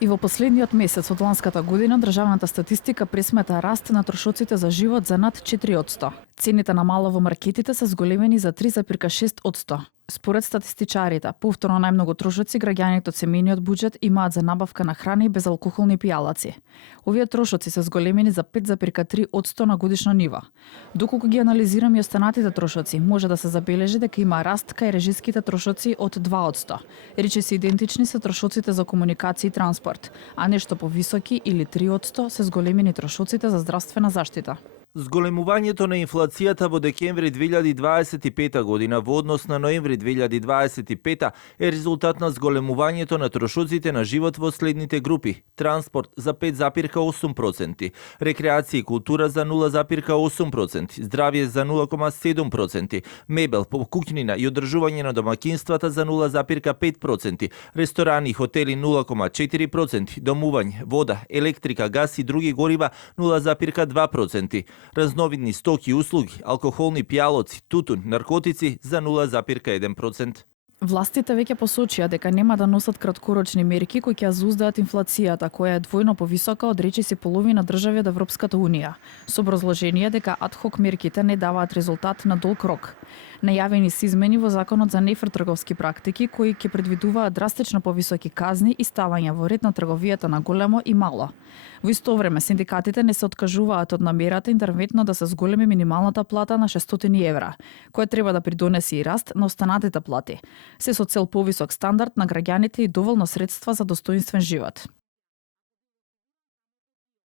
И во последниот месец од ланската година државната статистика пресмета раст на трошоците за живот за над 4%. Цените на мало во маркетите се зголемени за 3,6%. Според статистичарите, повторно најмногу трошоци граѓаните од семејниот буџет имаат за набавка на храна и безалкохолни пијалаци. Овие трошоци се зголемени за 5,3% на годишно ниво. Доколку ги анализираме и останатите трошоци, може да се забележи дека има раст кај режиските трошоци од 2%. Речиси идентични се трошоците за комуникација и транспорт, а нешто повисоки или 3% се зголемени трошоците за здравствена заштита. Зголемувањето на инфлацијата во декември 2025 година во однос на ноември 2025 е резултат на зголемувањето на трошоците на живот во следните групи: транспорт за 5,8%, рекреација и култура за 0,8%, здравје за 0,7%, мебел, куќнина и одржување на домаќинствата за 0,5%, ресторани и хотели 0,4%, домување, вода, електрика, газ и други горива 0,2%. Разновидни стоки и услуги, алкохолни пијалоци, тутун, наркотици за 0,1%. Властите веќе посочија дека нема да носат краткорочни мерки кои ќе ја зуздаат инфлацијата, која е двојно повисока од речиси половина држави од Европската унија, со образложение дека адхок мерките не даваат резултат на долг рок. Најавени се измени во Законот за нефер трговски практики кои ќе предвидуваат драстично повисоки казни и ставање во ред на трговијата на големо и мало. Во исто време синдикатите не се откажуваат од намерата интервентно да се зголеми минималната плата на 600 евра, која треба да придонесе и раст на останатите плати, се со цел повисок стандард на граѓаните и доволно средства за достоинствен живот.